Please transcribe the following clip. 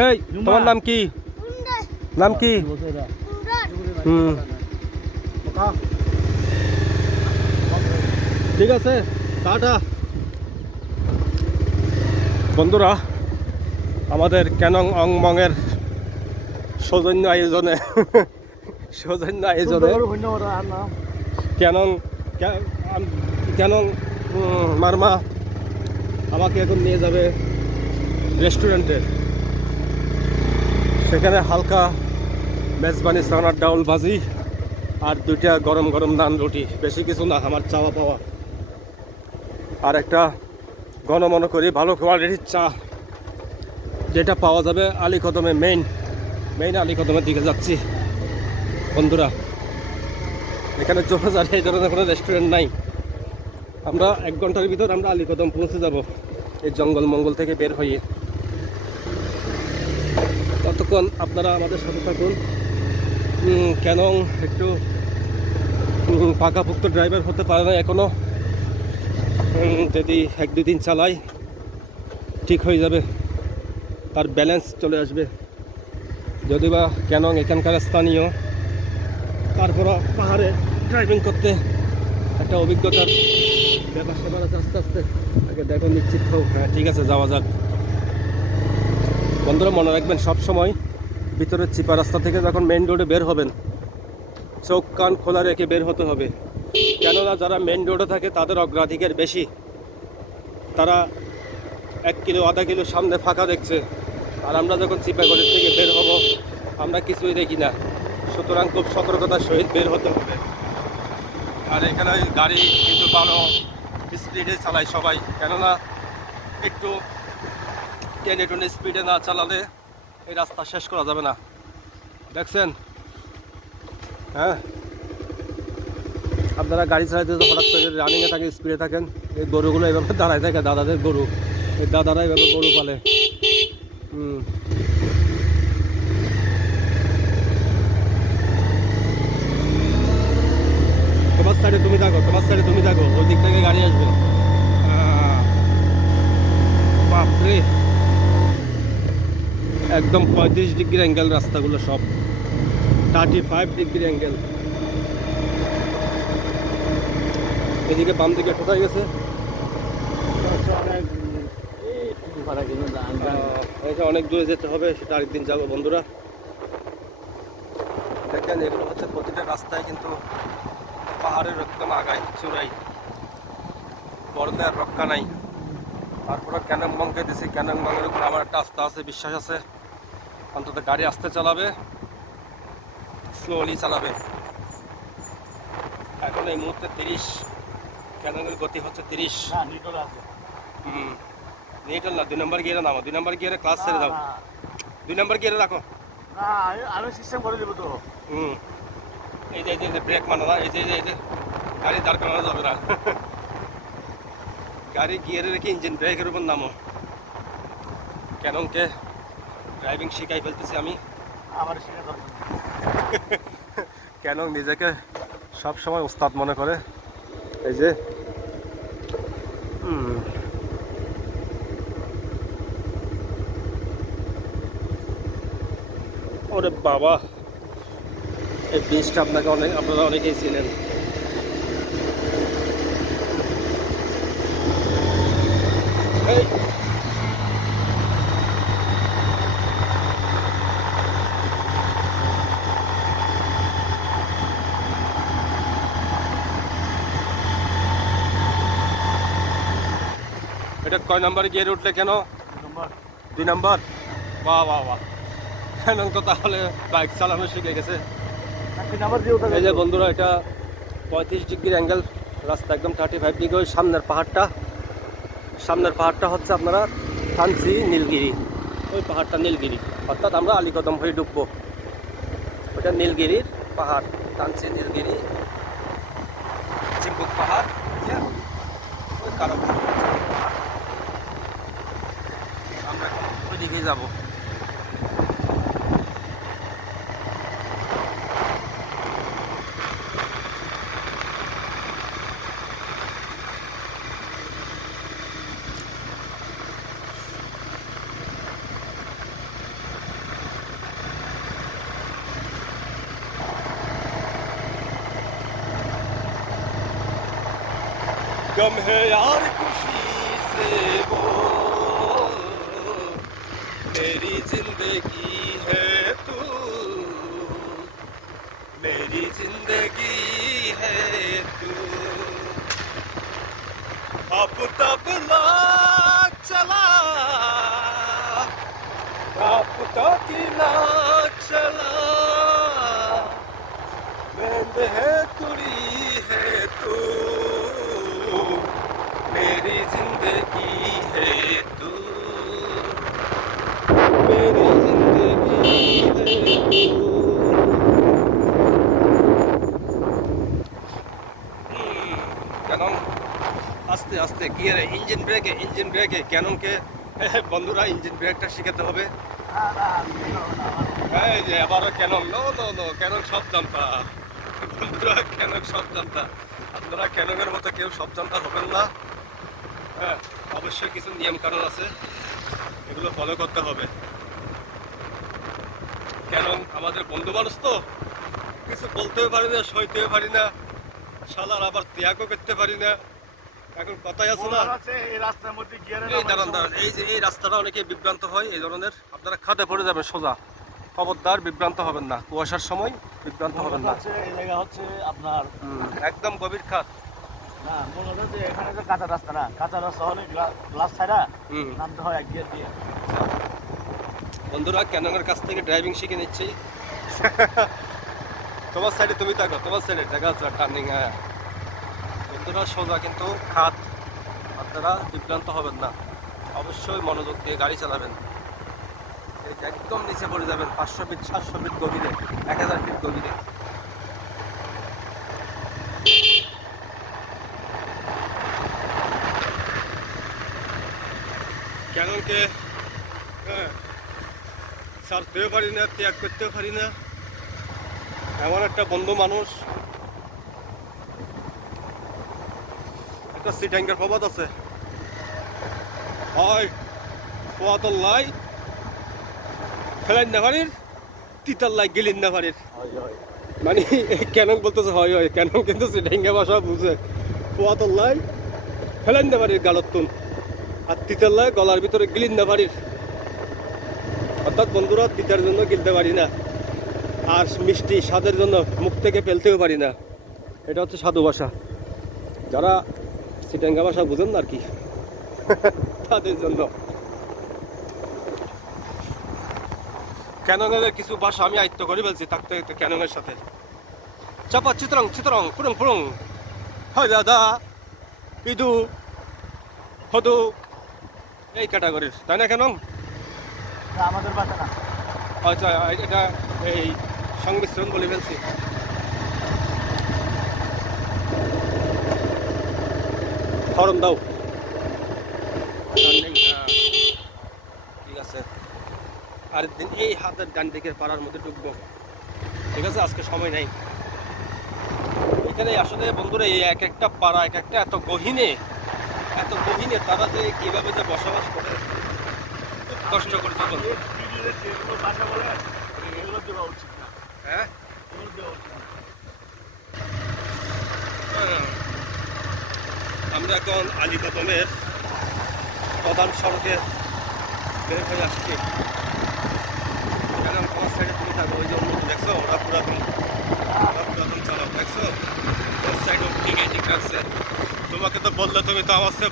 এই তোমার নাম কি? নাম কি? ঠিক আছে, টাটা। বন্ধুরা, আমাদের ক্যানং অংমংয়ের সৌজন্য আয়োজনে ক্যানং ক্যানং মারমা আমাকে এখন নিয়ে যাবে রেস্টুরেন্টে। সেখানে হালকা মেজবানি সানার ডাউল ভাজি আর দুইটা গরম গরম নান রুটি, বেশি কিছু না আমার চাওয়া পাওয়া। আর একটা ঘন মনে করি ভালো কোয়ালিটির চা, যেটা পাওয়া যাবে আলীকদমে। মেইন আলীকদমের দিকে যাচ্ছি বন্ধুরা। এখানে জোরজারে এই ধরনের কোনো রেস্টুরেন্ট নাই। আমরা 1 ঘন্টার ভিতর আমরা আলীকদম পৌঁছে যাব এই জঙ্গল মঙ্গল থেকে বের হয়ে। ততক্ষণ আপনারা আমাদের সাথে থাকুন। কেন একটু পাকাপোক্ত ড্রাইভার হতে পারে না এখনো, যদি 1-2 দিন চালাই ঠিক হয়ে যাবে, তার ব্যালেন্স চলে আসবে। যদি বা কেন এখানকার স্থানীয়, তারপরও পাহাড়ে ড্রাইভিং করতে একটা অভিজ্ঞতার ব্যাপার স্যাপার আছে। আস্তে আস্তে আগে দেখো, নিশ্চিত হোক। হ্যাঁ ঠিক আছে, যাওয়া যাক। বন্ধুরা মনে রাখবেন, সব সময় ভিতরের চিপা রাস্তা থেকে যখন মেইন রোডে বের হবেন, চোখ কান খোলা রেখে বের হতে হবে। কেননা যারা মেইন রোডে থাকে তাদের অগ্রাধিকার বেশি। তারা 1 কিলো 1/2 কিলো সামনে ফাঁকা দেখছে, আর আমরা যখন চিপাগড়ের থেকে বের হব আমরা কিছুই দেখি না। সুতরাং খুব সতর্কতার সহিত বের হতে হবে। আর এখানে গাড়ি কিন্তু ভালো স্পিডে চালায় সবাই, কেননা একটু টেনে টুনে স্পিডে না চালালে এই রাস্তা শেষ করা যাবে না। দেখছেন? হ্যাঁ, আপনারা গাড়ি চালাইতে হঠাৎ করে রানিংয়ে থাকেন, স্পিডে থাকেন, এই গরুগুলো এইভাবে দাঁড়ায় থাকে, দাদাদের গরু, এই দাদারা এইভাবে গরু পালে। তোমার সাইডে তুমি থাকো, ওই দিক থেকে গাড়ি আসবে। বাপরে, একদম 35 ডিগ্রি অ্যাঙ্গেল রাস্তাগুলো, সব 35 ডিগ্রি অ্যাঙ্গেল। এদিকে বাম দিকে কোথায় গেছে? অনেক দূরে যেতে হবে, সেটা আরেকদিন যাবো বন্ধুরা। দেখেন, এগুলো হচ্ছে প্রতিটা রাস্তায় কিন্তু পাহাড়ের একদম আগায় চূড়াই, বড়দের রক্ষা নাই। তারপরে ক্যানংবংকে দিয়েছি, ক্যানংবংয়ের উপর আমার একটা আস্থা আছে, বিশ্বাস আছে। অন্তত গাড়ি আস্তে চালাবে, স্লোলি চালাবে। এখন এই মুহূর্তে 30, ক্যানংয়ের গতি হচ্ছে 30। নিউটন না, 2 নম্বর গিয়ারে নামো, 2 নম্বর গিয়ারে ক্লাস ছেড়ে দাও, 2 নম্বর গিয়ারে রাখো। আমি সিস্টেম করে দেবো তো। এই যে ব্রেক মানো না, এই যে গাড়ি দাঁড় করানো যাবে না। গাড়ি গিয়ারে রেখে ইঞ্জিন ব্রেকের উপর নামো। ক্যানংকে ড্রাইভিং শিখাই ফেলতেছি আমি। আমার শেখা দরকার। ক্যানং নিজেকে সব সময় ওস্তাদ মনে করে। এই যে ওরে বাবা, এই ব্রিজটা আপনারা অনেকেই ছিলেন। এটা কয় নাম্বার গিয়ারে উঠলে কেন? 2 নম্বর। বাহ বাহ বাহ, কেন তো তাহলে বাইক চালানো শিখে গেছে। এই যে বন্ধুরা, এটা 35 ডিগ্রি অ্যাঙ্গেল রাস্তা, একদম 35 ডিগ্রি। ওই সামনের পাহাড়টা হচ্ছে আপনারা থানচি নীলগিরি, ওই পাহাড়টা নীলগিরি, অর্থাৎ আমরা আলীকদম হয়ে ঢুকবো। ওটা নীলগিরির পাহাড়, থানচি নীলগিরি চিম্বুক পাহাড়, ওই কারো আমরা এখন ওই দিকেই যাবো। गम है यार खुशी से वो मेरी जिंदगी है तू मेरी जिंदगी है तू अब तबला चला अब तबला चला बैंड है तुरी है तू मेरी जिंदगी है तू मेरी जिंदगी है तू कैनন আস্তে আস্তে গিয়ারে ইঞ্জিন ব্রেকে ক্যাননকে বন্ধুরা ইঞ্জিন ব্রেকটা শিখাতে হবে না না আমি পারবো না, আমার এই যে আবারও ক্যানন নো ক্যানন সব জানতা বন্ধুরা ক্যানন সব জানতা আপনারা ক্যাননের মতো কেউ সব জানতা হবেন না হ্যাঁ অবশ্যই কিছু নিয়ম কানুন আছে এগুলো ফলো করতে হবে ক্যানন আমাদের বন্ধু মানুষ তো কিছু বলতেও পারি না সইতেও পারি না শালার আবার ত্যাগও করতে পারি না এখন কথাই আছে না বলার আছে এই রাস্তার মধ্যে গিয়ারে এই দাঁড়ান এই যে এই রাস্তাটা অনেকে বিভ্রান্ত হয় এই ধরনের আপনারা খাদে পড়ে যাবেন সোজা খবরদার বিভ্রান্ত হবেন না কুয়াশার সময় বিভ্রান্ত হবেন না এই জায়গা হচ্ছে আপনার একদম গভীর খাদ না মনে হচ্ছে যে এখানে যে কাঁচা রাস্তা না কাঁচা রাস্তা হলে গ্লাস ছাড়া নামতে হয় এক গিয়ার দিয়ে বন্ধুরা ক্যাননের কাছ থেকে ড্রাইভিং শিখে নিচ্ছি তোমার সাইডে তুমি থাকো তোমার সাইডে দেখা যাচ্ছে টার্নিং হ্যাঁ বন্ধুরা সোজা কিন্তু খাদ আপনারা বিভ্রান্ত হবেন না অবশ্যই মনোযোগ দিয়ে গাড়ি চালাবেন এই যে একদম নিচে পড়ে যাবেন 500 ফিট 700 ফিট গভীরে 1000 ফিট গভীরে ক্যাননকে হ্যাঁ ছাড়তেও পারি না ত্যাগ করতেও পারি না এমন একটা বন্ধু মানুষ একটা সিট হ্যাঙ্গার প্রবাদ আছে হয় পোয়াতল্লাই ফেলাইন না পারির তিতাল্লাই গেলিন না পারির মানে ক্যানন বলতেছে হয় ক্যানন কিন্তু সিট হ্যাঙ্গার ভাষা বুঝে পোয়াতল্লাই ফেলাইন না পারির গালতুন আর তিতাল্লাই গলার ভিতরে গিলিন না পারির অর্থাৎ বন্ধুরা তিতার জন্য গিলতে পারি না আর মিষ্টি স্বাদের জন্য মুখ থেকে ফেলতেও পারি না এটা হচ্ছে সাধু ভাষা যারা সিটাঙ্গা ভাষা বুঝেন না আর কি তাদের জন্য ক্যাননের কিছু ভাষা আমি আয়ত্ত করে ফেলছি থাকতে থাকতে ক্যাননের সাথে চাপা চিত্রং চিত্রং পুরং পুরং হয় দাদা ইদু হদু এই ক্যাটাগরির তাই না কেন আমাদের বাসা না আচ্ছা এটা এই সংমিশ্রণ বলে ফেলছি হরন দাও ঠিক আছে আর দিন এই হাতের ডান দিকের পাড়ার মধ্যে ঢুকবো ঠিক আছে আজকে সময় নাই এখানে আসলে বন্ধুরা এই এক একটা পাড়া এক একটা এত গহীনে তারা যে কিভাবে যে বসবাস করে খুব কষ্ট করে জীবন যেগুলো বাসা বলে এগুলো দেওয়া উচিত না হ্যাঁ এগুলো দেওয়া উচিত না আমরা এখন আলীকদমের প্রধান সড়কে বের হয়ে আসছি কারণ আমার সাইডে তুমি থাকো ওই যে অন্য দেখছো ওরা পুরাতন চালক দেখছো ওর সাইড ঠিক আছে তোমাকে তো বললে তুমি তো আমার সে